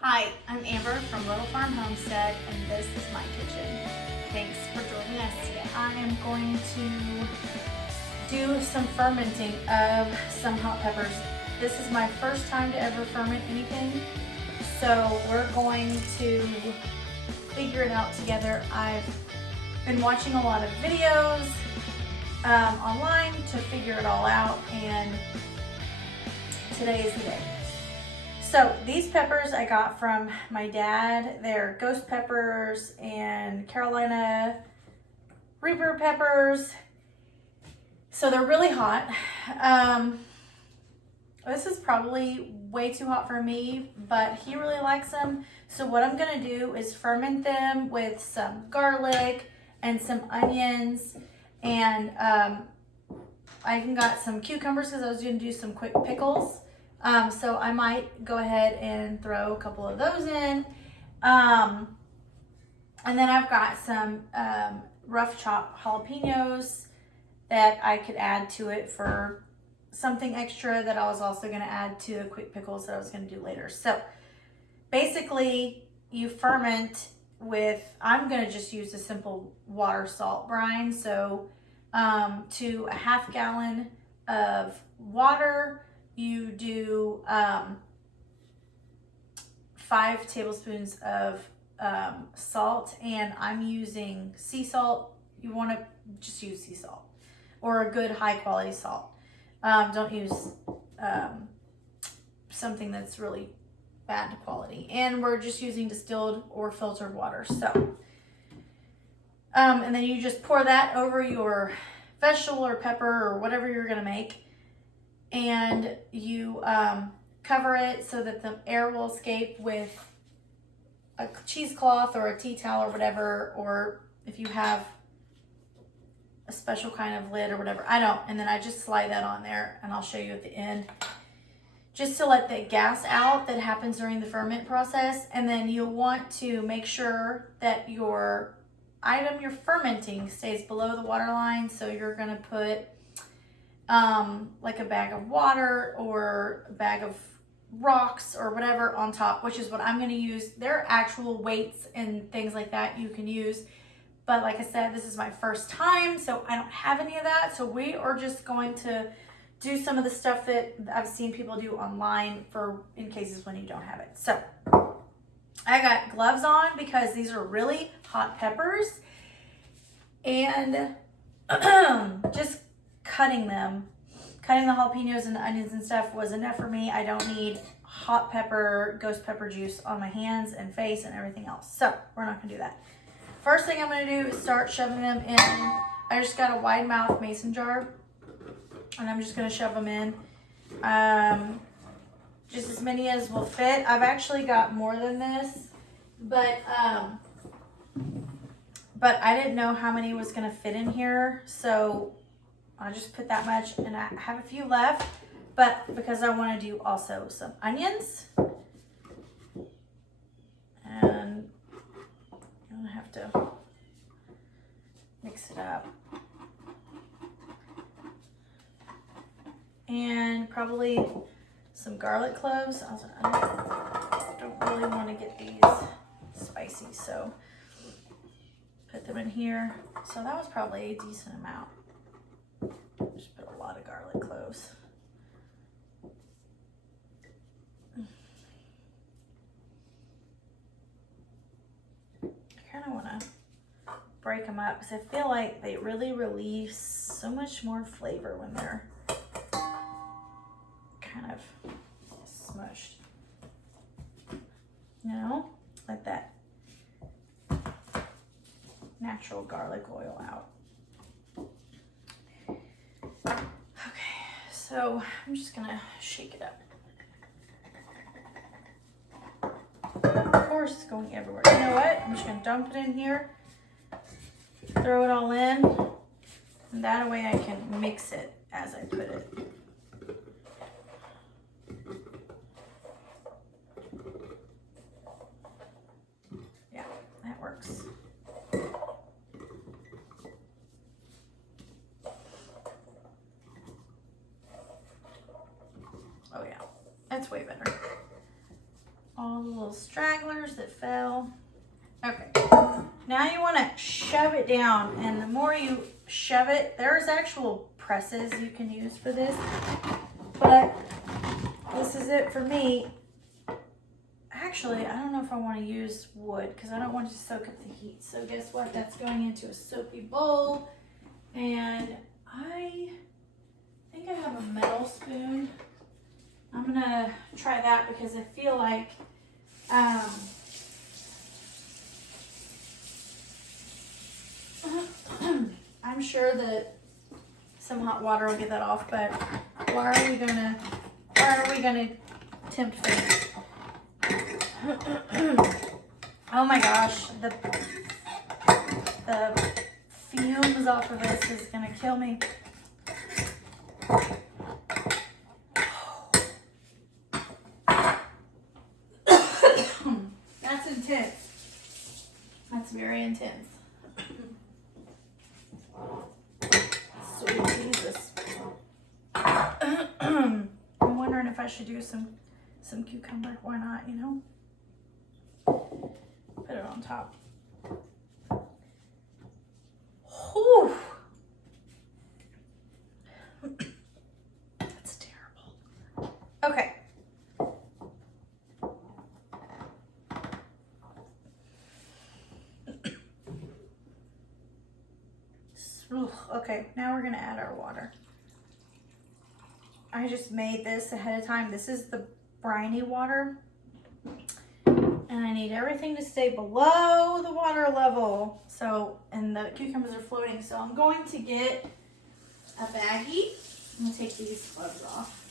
Hi, I'm Amber from Little Farm Homestead, and this is my kitchen. Thanks for joining us today. I am going to do some fermenting of some hot peppers. This is my first time to ever ferment anything, so we're going to figure it out together. I've been watching a lot of videos online to figure it all out, and today is the day. So these peppers I got from my dad. They're ghost peppers and Carolina Reaper peppers. So they're really hot. This is probably way too hot for me, but he really likes them. So what I'm gonna do is ferment them with some garlic and some onions, and I even got some cucumbers because I was gonna do some quick pickles. So I might go ahead and throw a couple of those in. And then I've got some rough chopped jalapenos that I could add to it for something extra that I was also going to add to the quick pickles that I was going to do later. So basically you ferment with, I'm going to just use a simple water salt brine. So to a half gallon of water, you do 5 tablespoons of salt, and I'm using sea salt. You want to just use sea salt or a good high quality salt. Don't use something that's really bad quality. And we're just using distilled or filtered water. So, and then you just pour that over your vegetable or pepper or whatever you're gonna make. And you cover it so that the air will escape with a cheesecloth or a tea towel or whatever, or if you have a special kind of lid or whatever, I don't. And then I just slide that on there, and I'll show you at the end, just to let the gas out that happens during the ferment process. And then you'll want to make sure that your item you're fermenting stays below the water line. So you're gonna put like a bag of water or a bag of rocks or whatever on top, which is what I'm going to use. There are actual weights and things like that you can use, but like I said, this is my first time, so I don't have any of that. So we are just going to do some of the stuff that I've seen people do online for in cases when you don't have it. So I got gloves on because these are really hot peppers, and just cutting the jalapenos and the onions and stuff was enough for me. I don't need hot pepper, ghost pepper juice on my hands and face and everything else. So we're not gonna do that. First thing I'm gonna do is start shoving them in. I just got a wide mouth mason jar, and I'm just gonna shove them in. Just as many as will fit. I've actually got more than this, but I didn't know how many was gonna fit in here, so I'll just put that much, and I have a few left, but because I want to do also some onions, and I'm gonna have to mix it up, and probably some garlic cloves. I don't really want to get these spicy, so put them in here. So that was probably a decent amount. Just put a lot of garlic cloves. I kind of want to break them up because I feel like they really release so much more flavor when they're kind of smushed. You know, let that natural garlic oil out. So I'm just gonna shake it up. Of course, it's going everywhere. You know what? I'm just gonna dump it in here, throw it all in, and that way I can mix it as I put it. Yeah, that works. Oh yeah, that's way better. all the little stragglers that fell. Okay, now you want to shove it down, and the more you shove it, there's actual presses you can use for this, but this is it for me. Actually, I don't know if I want to use wood because I don't want to soak up the heat. So guess what? That's going into a soapy bowl, and I think I have a metal spoon. I'm gonna try that because I feel like I'm sure that some hot water will get that off, but why are we gonna tempt fate? Oh my gosh, the fumes off of this is gonna kill me. That's intense. That's very intense. Sweet Jesus. I'm wondering if I should do some cucumber. Why not, you know? Put it on top. Whew. That's terrible. Okay. Okay, now we're gonna add our water. I just made this ahead of time. This is the briny water. And I need everything to stay below the water level. So, and the cucumbers are floating. So I'm going to get a baggie. I'm gonna take these gloves off.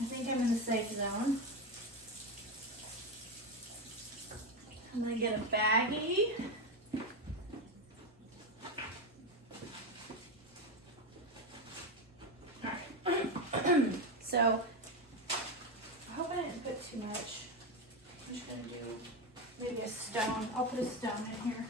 I think I'm in the safe zone. I'm gonna get a baggie. So, I hope I didn't put too much. I'm just going to do maybe a stone. I'll put a stone in here.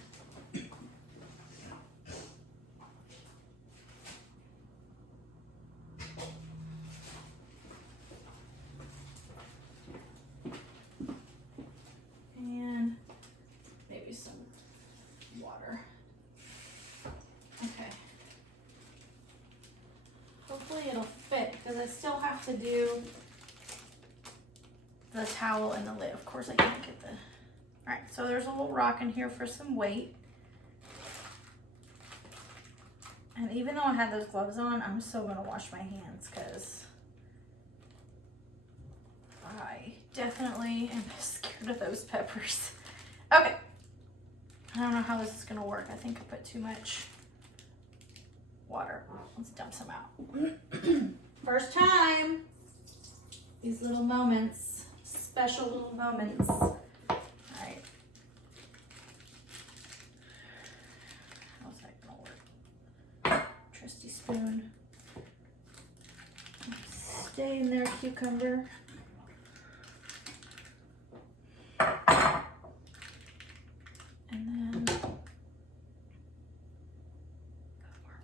And maybe some water. Okay. Hopefully it'll fit because I still have to do the towel and the lid. Of course I can't get the... All right, so there's a little rock in here for some weight. And even though I had those gloves on, I'm still gonna wash my hands because I definitely am scared of those peppers. Okay, I don't know how this is gonna work. I think I put too much water. Let's dump some out. First time. These little moments, special little moments. All right. How's that gonna work? Trusty spoon. Stay in there, cucumber. And then more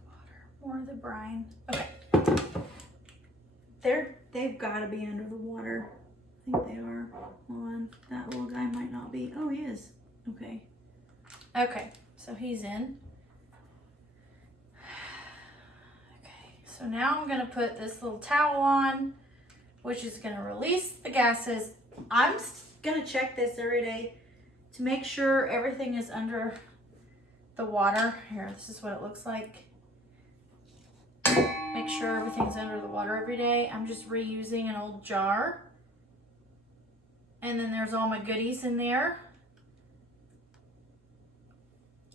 water, more of the brine. Okay. They've got to be under the water. I think they are. Hold on. That little guy might not be. Oh, he is. Okay. Okay, so he's in. Okay, so now I'm going to put this little towel on, which is going to release the gases. I'm going to check this every day to make sure everything is under the water. Here, this is what it looks like. Make sure everything's under the water every day. I'm just reusing an old jar. And then there's all my goodies in there.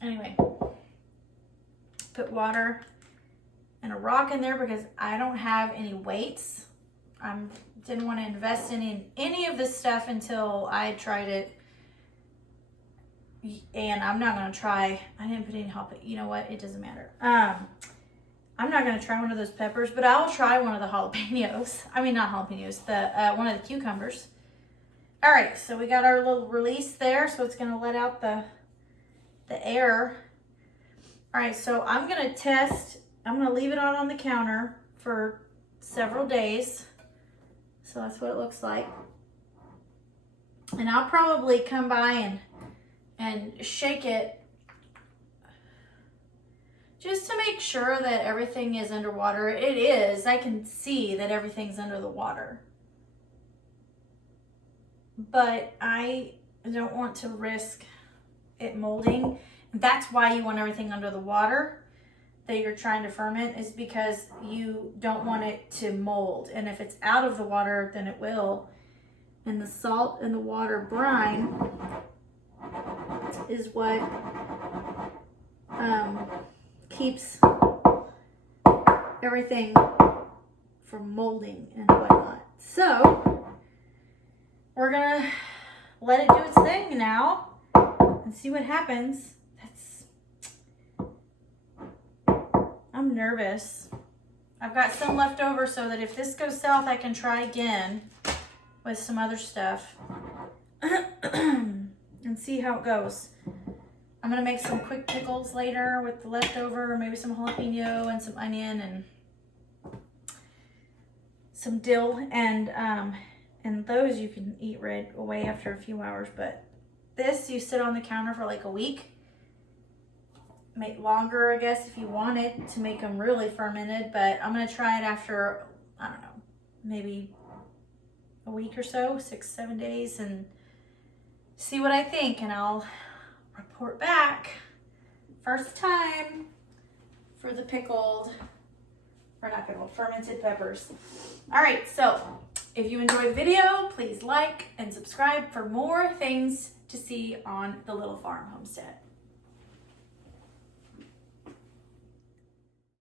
Anyway, put water and a rock in there because I don't have any weights. I didn't want to invest in any of this stuff until I tried it. And I'm not going to try. I didn't put any help. You know what? It doesn't matter. I'm not going to try one of those peppers, but I will try one of the jalapenos. I mean, not jalapenos, one of the cucumbers. All right, so we got our little release there, so it's going to let out the air. All right, so I'm going to test. I'm going to leave it on the counter for several days. So that's what it looks like. And I'll probably come by and shake it just to make sure that everything is underwater. It is. I can see that everything's under the water. But I don't want to risk it molding. That's why you want everything under the water that you're trying to ferment, is because you don't want it to mold. And if it's out of the water, then it will. And the salt and the water brine is what keeps everything from molding and whatnot. So we're gonna let it do its thing now and see what happens. I'm nervous. I've got some left over so that if this goes south, I can try again with some other stuff and see how it goes. I'm gonna make some quick pickles later with the leftover, maybe some jalapeno and some onion and some dill, and those you can eat right away after a few hours. But this you sit on the counter for like a week. Make longer, I guess, if you wanted to make them really fermented, but I'm gonna try it after, I don't know, maybe a week or so, 6-7 days, and see what I think, and I'll report back. First time for the fermented peppers. All right, so if you enjoyed the video, please like and subscribe for more things to see on the Little Farm Homestead.